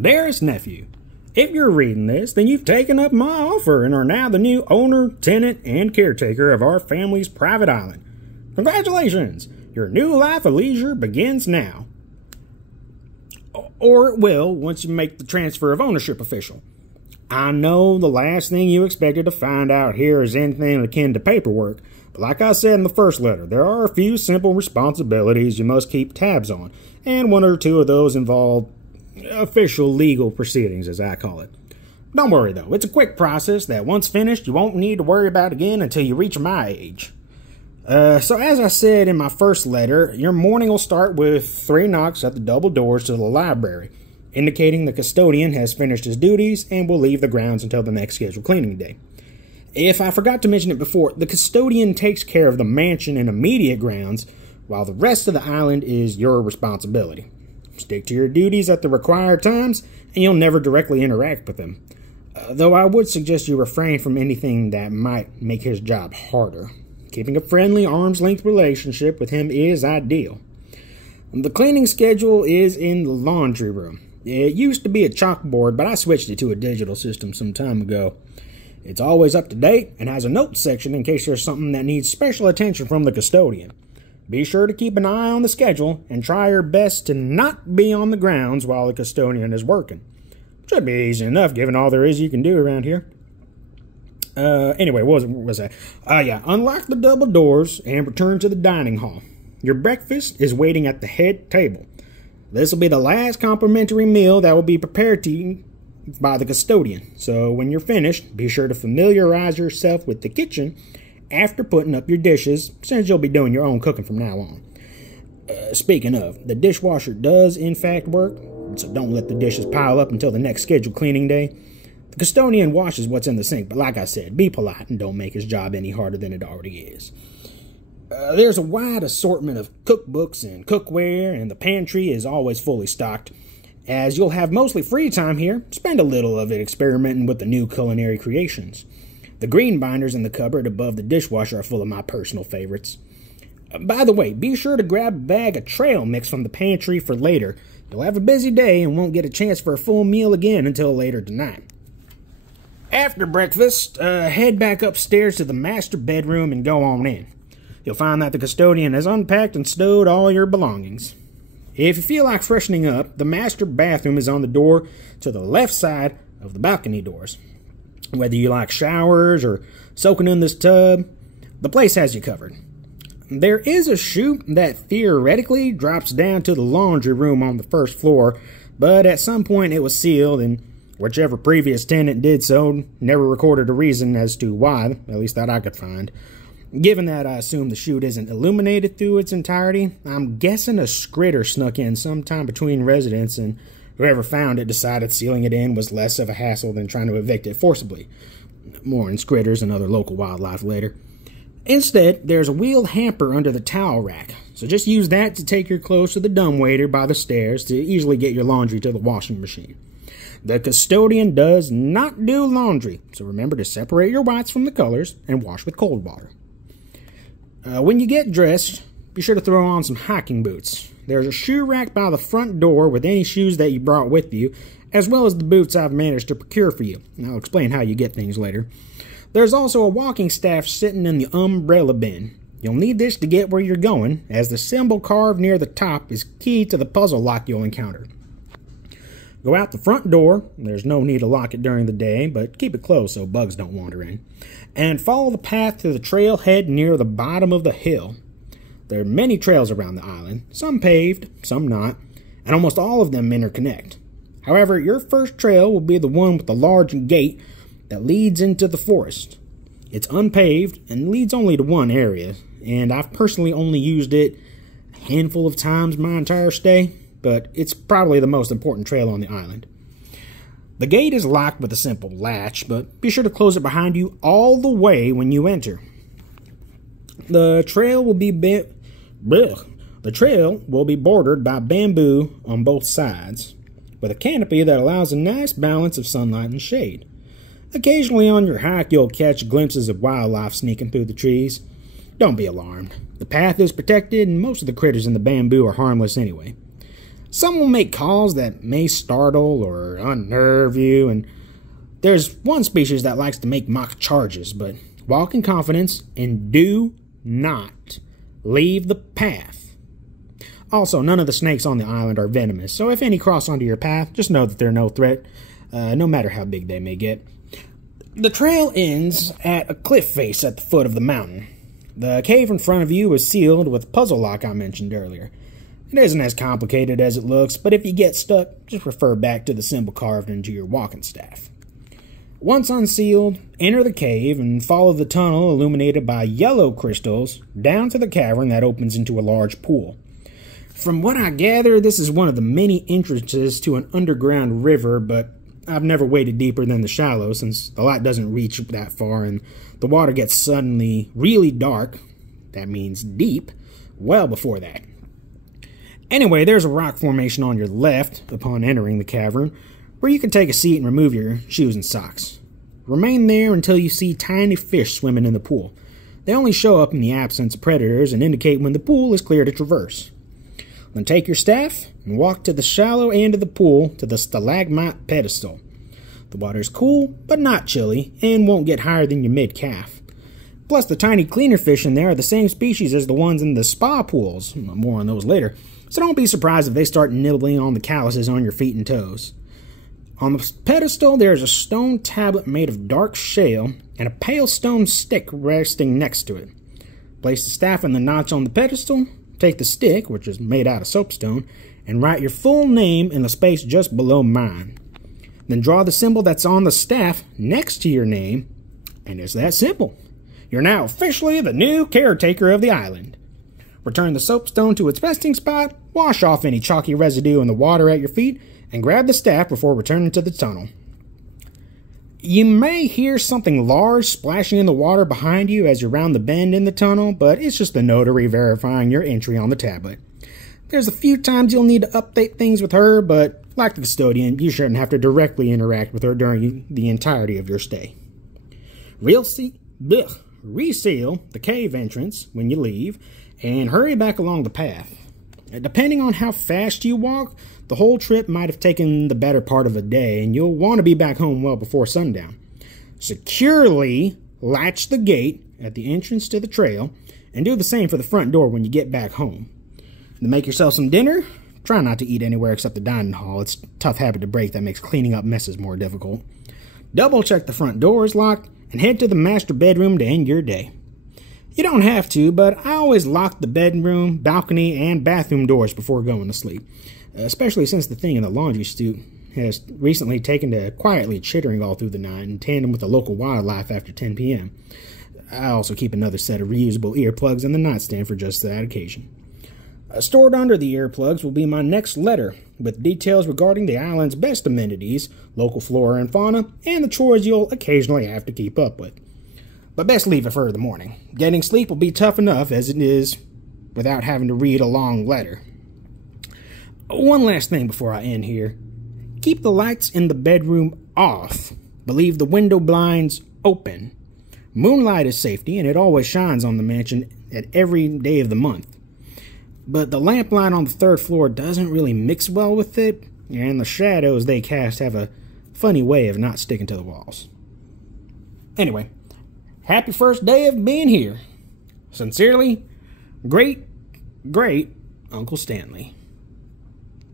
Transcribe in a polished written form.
Dearest nephew, if you're reading this, then you've taken up my offer and are now the new owner, tenant, and caretaker of our family's private island. Congratulations! Your new life of leisure begins now. Or it will once you make the transfer of ownership official. I know the last thing you expected to find out here is anything akin to paperwork, but like I said in the first letter, there are a few simple responsibilities you must keep tabs on, and one or two of those involve official legal proceedings, as I call it. Don't worry, though. It's a quick process that once finished, you won't need to worry about again until you reach my age. So as I said in my first letter, your morning will start with 3 knocks at the double doors to the library, indicating the custodian has finished his duties and will leave the grounds until the next scheduled cleaning day. If I forgot to mention it before, the custodian takes care of the mansion and immediate grounds, while the rest of the island is your responsibility. Stick to your duties at the required times, and you'll never directly interact with him. Though I would suggest you refrain from anything that might make his job harder. Keeping a friendly, arm's-length relationship with him is ideal. The cleaning schedule is in the laundry room. It used to be a chalkboard, but I switched it to a digital system some time ago. It's always up to date and has a notes section in case there's something that needs special attention from the custodian. Be sure to keep an eye on the schedule and try your best to not be on the grounds while the custodian is working. Should be easy enough given all there is you can do around here. Anyway, what was that? Unlock the double doors and return to the dining hall. Your breakfast is waiting at the head table. This will be the last complimentary meal that will be prepared to you by the custodian. So when you're finished, be sure to familiarize yourself with the kitchen after putting up your dishes, since you'll be doing your own cooking from now on. Speaking of, the dishwasher does in fact work, so don't let the dishes pile up until the next scheduled cleaning day. The custodian washes what's in the sink, but like I said, be polite and don't make his job any harder than it already is. There's a wide assortment of cookbooks and cookware, and the pantry is always fully stocked. As you'll have mostly free time here, spend a little of it experimenting with the new culinary creations. The green binders in the cupboard above the dishwasher are full of my personal favorites. By the way, be sure to grab a bag of trail mix from the pantry for later. You'll have a busy day and won't get a chance for a full meal again until later tonight. After breakfast, head back upstairs to the master bedroom and go on in. You'll find that the custodian has unpacked and stowed all your belongings. If you feel like freshening up, the master bathroom is on the door to the left side of the balcony doors. Whether you like showers or soaking in this tub, the place has you covered. There is a chute that theoretically drops down to the laundry room on the first floor, but at some point it was sealed, and whichever previous tenant did so never recorded a reason as to why, at least that I could find. Given that I assume the chute isn't illuminated through its entirety, I'm guessing a scritter snuck in sometime between residents, and whoever found it decided sealing it in was less of a hassle than trying to evict it forcibly. More on scritters and other local wildlife later. Instead, there's a wheeled hamper under the towel rack, so just use that to take your clothes to the dumbwaiter by the stairs to easily get your laundry to the washing machine. The custodian does not do laundry, so remember to separate your whites from the colors and wash with cold water. When you get dressed, be sure to throw on some hiking boots. There's a shoe rack by the front door with any shoes that you brought with you, as well as the boots I've managed to procure for you. I'll explain how you get things later. There's also a walking staff sitting in the umbrella bin. You'll need this to get where you're going, as the symbol carved near the top is key to the puzzle lock you'll encounter. Go out the front door. There's no need to lock it during the day, but keep it closed so bugs don't wander in. And follow the path to the trailhead near the bottom of the hill. There are many trails around the island, some paved, some not, and almost all of them interconnect. However, your first trail will be the one with the large gate that leads into the forest. It's unpaved and leads only to one area, and I've personally only used it a handful of times my entire stay, but it's probably the most important trail on the island. The gate is locked with a simple latch, but be sure to close it behind you all the way when you enter. The trail will be bordered by bamboo on both sides, with a canopy that allows a nice balance of sunlight and shade. Occasionally on your hike, you'll catch glimpses of wildlife sneaking through the trees. Don't be alarmed. The path is protected, and most of the critters in the bamboo are harmless anyway. Some will make calls that may startle or unnerve you, and there's one species that likes to make mock charges, but walk in confidence and do not leave the path. Also, none of the snakes on the island are venomous, so if any cross onto your path, just know that they're no threat, no matter how big they may get. The trail ends at a cliff face at the foot of the mountain. The cave in front of you is sealed with puzzle lock I mentioned earlier. It isn't as complicated as it looks, but if you get stuck, just refer back to the symbol carved into your walking staff. Once unsealed, enter the cave and follow the tunnel illuminated by yellow crystals down to the cavern that opens into a large pool. From what I gather, this is one of the many entrances to an underground river, but I've never waded deeper than the shallow since the light doesn't reach that far and the water gets suddenly really dark, that means deep, well before that. Anyway, there's a rock formation on your left upon entering the cavern where you can take a seat and remove your shoes and socks. Remain there until you see tiny fish swimming in the pool. They only show up in the absence of predators and indicate when the pool is clear to traverse. Then take your staff and walk to the shallow end of the pool to the stalagmite pedestal. The water is cool, but not chilly, and won't get higher than your mid-calf. Plus, the tiny cleaner fish in there are the same species as the ones in the spa pools. More on those later. So don't be surprised if they start nibbling on the calluses on your feet and toes. On the pedestal, there is a stone tablet made of dark shale and a pale stone stick resting next to it. Place the staff in the notch on the pedestal. Take the stick, which is made out of soapstone, and write your full name in the space just below mine. Then draw the symbol that's on the staff next to your name, and it's that simple. You're now officially the new caretaker of the island. Return the soapstone to its resting spot, wash off any chalky residue in the water at your feet, and grab the staff before returning to the tunnel. You may hear something large splashing in the water behind you as you round the bend in the tunnel, but it's just the notary verifying your entry on the tablet. There's a few times you'll need to update things with her, but like the custodian, you shouldn't have to directly interact with her during the entirety of your stay. Reseal the cave entrance when you leave, and hurry back along the path. Depending on how fast you walk, the whole trip might have taken the better part of a day, and you'll want to be back home well before sundown. Securely latch the gate at the entrance to the trail, and do the same for the front door when you get back home. Then make yourself some dinner. Try not to eat anywhere except the dining hall. It's a tough habit to break that makes cleaning up messes more difficult. Double check the front door is locked, and head to the master bedroom to end your day. You don't have to, but I always lock the bedroom, balcony, and bathroom doors before going to sleep, especially since the thing in the laundry chute has recently taken to quietly chittering all through the night in tandem with the local wildlife after 10 p.m. I also keep another set of reusable earplugs in the nightstand for just that occasion. Stored under the earplugs will be my next letter, with details regarding the island's best amenities, local flora and fauna, and the chores you'll occasionally have to keep up with. But best leave it for the morning. Getting sleep will be tough enough as it is without having to read a long letter. One last thing before I end here. Keep the lights in the bedroom off, but leave the window blinds open. Moonlight is safety, and it always shines on the mansion at every day of the month. But the lamplight on the third floor doesn't really mix well with it, and the shadows they cast have a funny way of not sticking to the walls. Anyway, happy first day of being here. Sincerely, great Uncle Stanley.